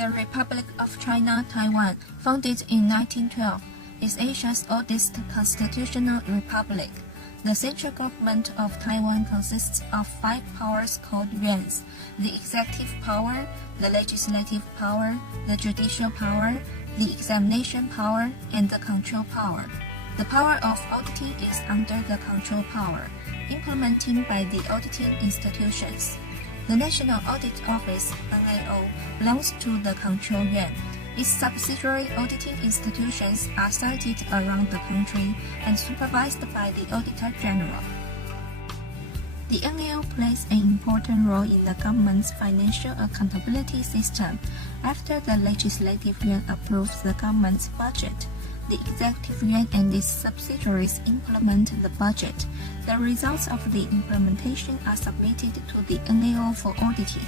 The Republic of China, Taiwan, founded in 1912, is Asia's oldest constitutional republic. The central government of Taiwan consists of 5 powers called yuans: the executive power, the legislative power, the judicial power, the examination power, and the control power. The power of auditing is under the control power, implemented by the auditing institutions. The National Audit Office, NAO, belongs to the control yuan. Its subsidiary auditing institutions are sited around the country and supervised by the Auditor General. The NAO plays an important role in the government's financial accountability system. After the legislative yuan approves the government's budget, the executive yuan and its subsidiaries implement the budget. The results of the implementation are submitted to the NAO for auditing.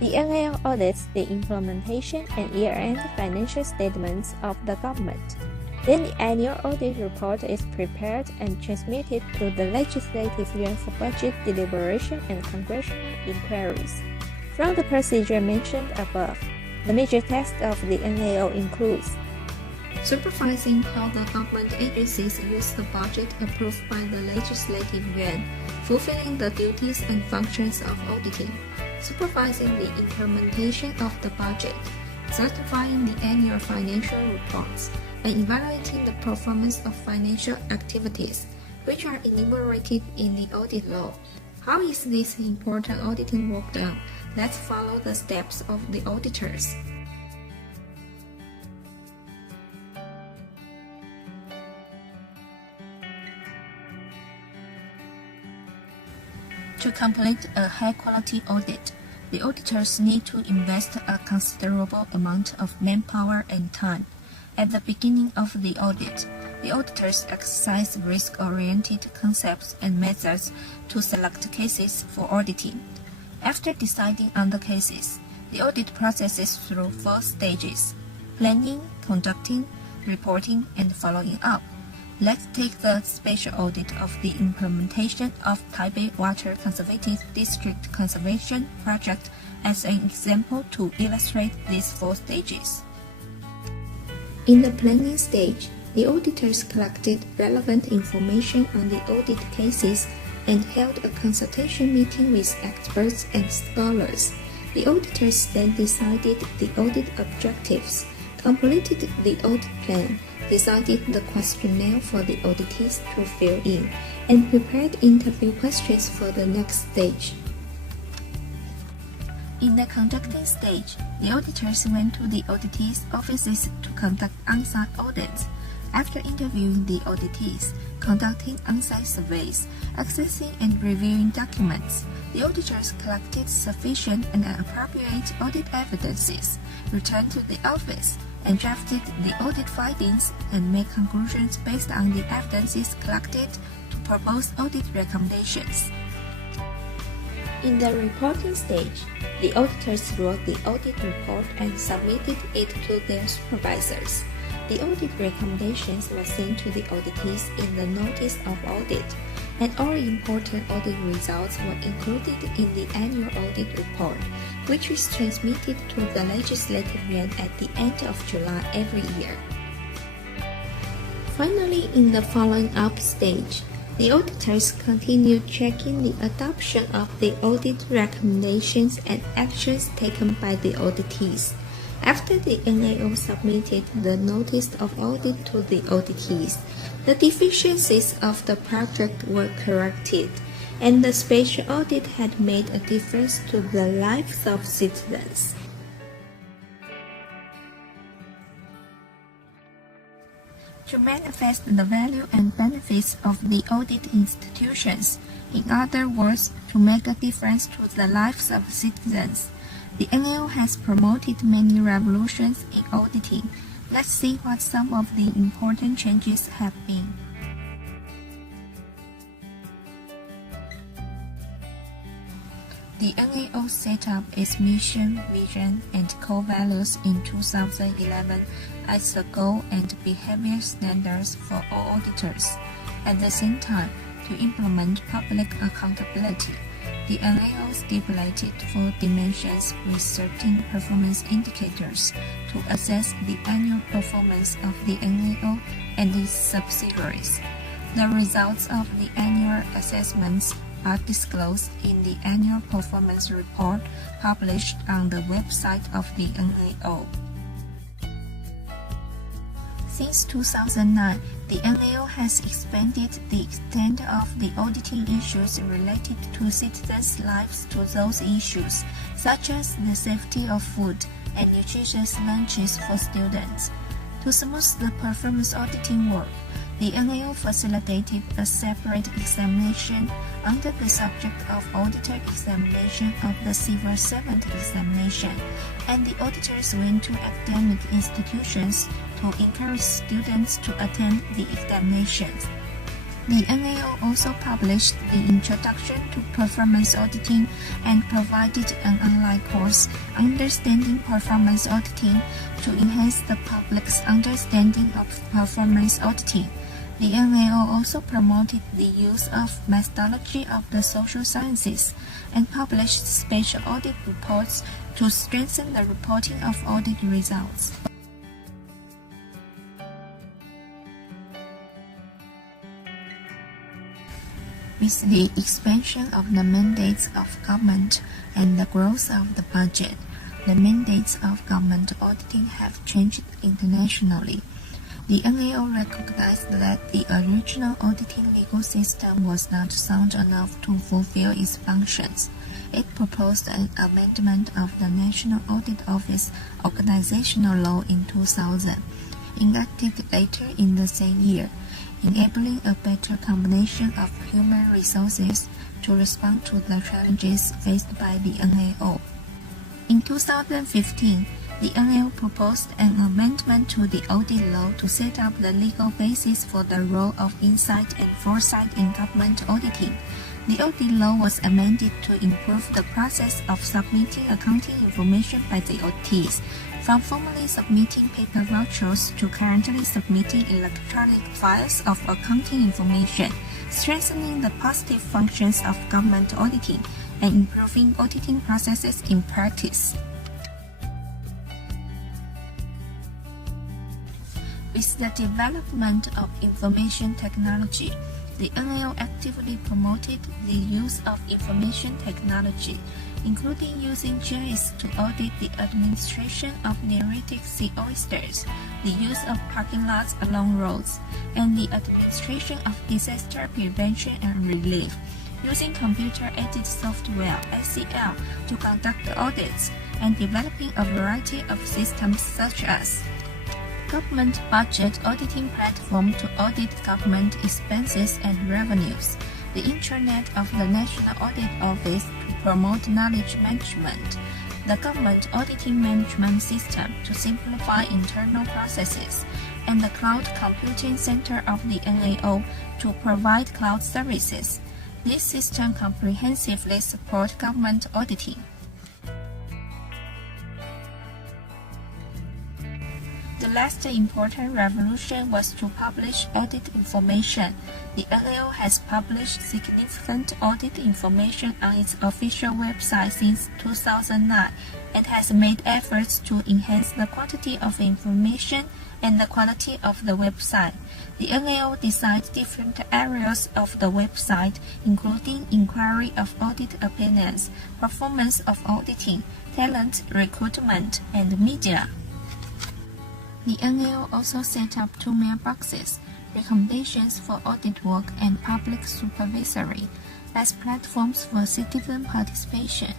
The NAO audits the implementation and year-end financial statements of the government. Then the annual audit report is prepared and transmitted to the legislative yuan for budget deliberation and congressional inquiries. From the procedure mentioned above, the major tasks of the NAO includes supervising how the government agencies use the budget approved by the legislative yuan, fulfilling the duties and functions of auditing, supervising the implementation of the budget, certifying the annual financial reports, and evaluating the performance of financial activities, which are enumerated in the audit law. How is this important auditing work done? Let's follow the steps of the auditors. To complete a high-quality audit, the auditors need to invest a considerable amount of manpower and time. At the beginning of the audit, the auditors exercise risk-oriented concepts and methods to select cases for auditing. After deciding on the cases, the audit processes through 4 stages: planning, conducting, reporting, and following up. Let's take the special audit of the implementation of Taipei Water Conservative District Conservation Project as an example to illustrate these 4 stages. In the planning stage, the auditors collected relevant information on the audit cases and held a consultation meeting with experts and scholars. The auditors then decided the audit objectives, completed the audit plan, decided the questionnaire for the auditees to fill in, and prepared interview questions for the next stage. In the conducting stage, the auditors went to the auditees' offices to conduct on-site audits. After interviewing the auditees, conducting on-site surveys, accessing and reviewing documents, the auditors collected sufficient and appropriate audit evidences, returned to the office, and drafted the audit findings and made conclusions based on the evidences collected to propose audit recommendations. In the reporting stage, the auditors wrote the audit report and submitted it to their supervisors. The audit recommendations were sent to the auditees in the notice of audit, and all important audit results were included in the annual audit report, which is transmitted to the legislative yuan at the end of July every year. Finally, in the following up stage, the auditors continued checking the adoption of the audit recommendations and actions taken by the auditees. After the NAO submitted the notice of audit to the auditees, the deficiencies of the project were corrected, and the special audit had made a difference to the lives of citizens. To manifest the value and benefits of the audit institutions, in other words, to make a difference to the lives of citizens, the NAO has promoted many revolutions in auditing. Let's see what some of the important changes have been. The NAO set up its mission, vision, and core values in 2011 as the goal and behavior standards for all auditors. At the same time, to implement public accountability, the NAO NAO stipulated 4 dimensions with 13 performance indicators to assess the annual performance of the NAO and its subsidiaries. The results of the annual assessments are disclosed in the annual performance report published on the website of the NAO. Since 2009, the NAO has expanded the extent of the auditing issues related to citizens' lives to those issues, such as the safety of food and nutritious lunches for students. To smooth the performance auditing work, the NAO facilitated a separate examination under the subject of auditor examination of the civil servant examination, and the auditors went to academic institutions to encourage students to attend the examinations. The NAO also published the Introduction to Performance Auditing and provided an online course, Understanding Performance Auditing, to enhance the public's understanding of performance auditing. The NAO also promoted the use of methodology of the social sciences and published special audit reports to strengthen the reporting of audit results. With the expansion of the mandates of government and the growth of the budget, the mandates of government auditing have changed internationally. The NAO recognized that the original auditing legal system was not sound enough to fulfill its functions. It proposed an amendment of the National Audit Office organizational law in 2000, enacted later in the same year, enabling a better combination of human resources to respond to the challenges faced by the NAO. In 2015, the NAO proposed an amendment to the audit law to set up the legal basis for the role of insight and foresight in government auditing. The audit law was amended to improve the process of submitting accounting information by the auditees, from formerly submitting paper vouchers to currently submitting electronic files of accounting information, strengthening the positive functions of government auditing and improving auditing processes in practice. With the development of information technology, the NAO actively promoted the use of information technology, including using GIS to audit the administration of neurotic sea oysters, the use of parking lots along roads, and the administration of disaster prevention and relief, using computer-aided software (SCL) to conduct the audits, and developing a variety of systems such as Government Budget Auditing Platform to audit government expenses and revenues, the intranet of the National Audit Office to promote knowledge management, the Government Auditing Management System to simplify internal processes, and the Cloud Computing Center of the NAO to provide cloud services. This system comprehensively supports government auditing. The last important revolution was to publish audit information. The NAO has published significant audit information on its official website since 2009 and has made efforts to enhance the quantity of information and the quality of the website. The NAO designed different areas of the website, including inquiry of audit opinions, performance of auditing, talent recruitment, and media. The NAO also set up 2 mailboxes, recommendations for audit work and public supervisory, as platforms for citizen participation.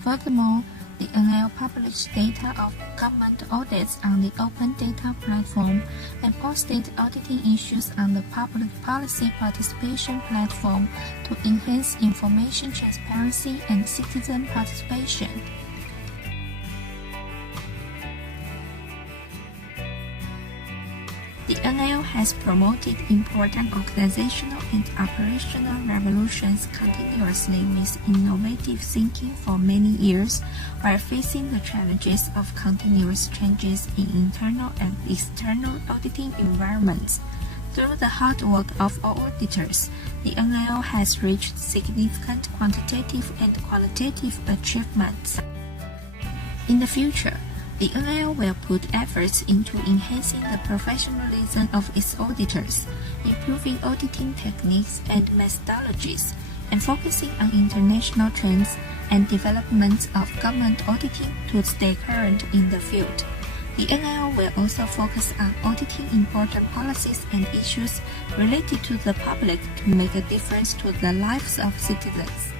Furthermore, the NAO published data of government audits on the Open Data platform and posted auditing issues on the Public Policy Participation platform to enhance information transparency and citizen participation. The NAO has promoted important organizational and operational revolutions continuously with innovative thinking for many years, while facing the challenges of continuous changes in internal and external auditing environments. Through the hard work of all auditors, the NAO has reached significant quantitative and qualitative achievements. In the future, the NAO will put efforts into enhancing the professionalism of its auditors, improving auditing techniques and methodologies, and focusing on international trends and developments of government auditing to stay current in the field. The NAO will also focus on auditing important policies and issues related to the public to make a difference to the lives of citizens.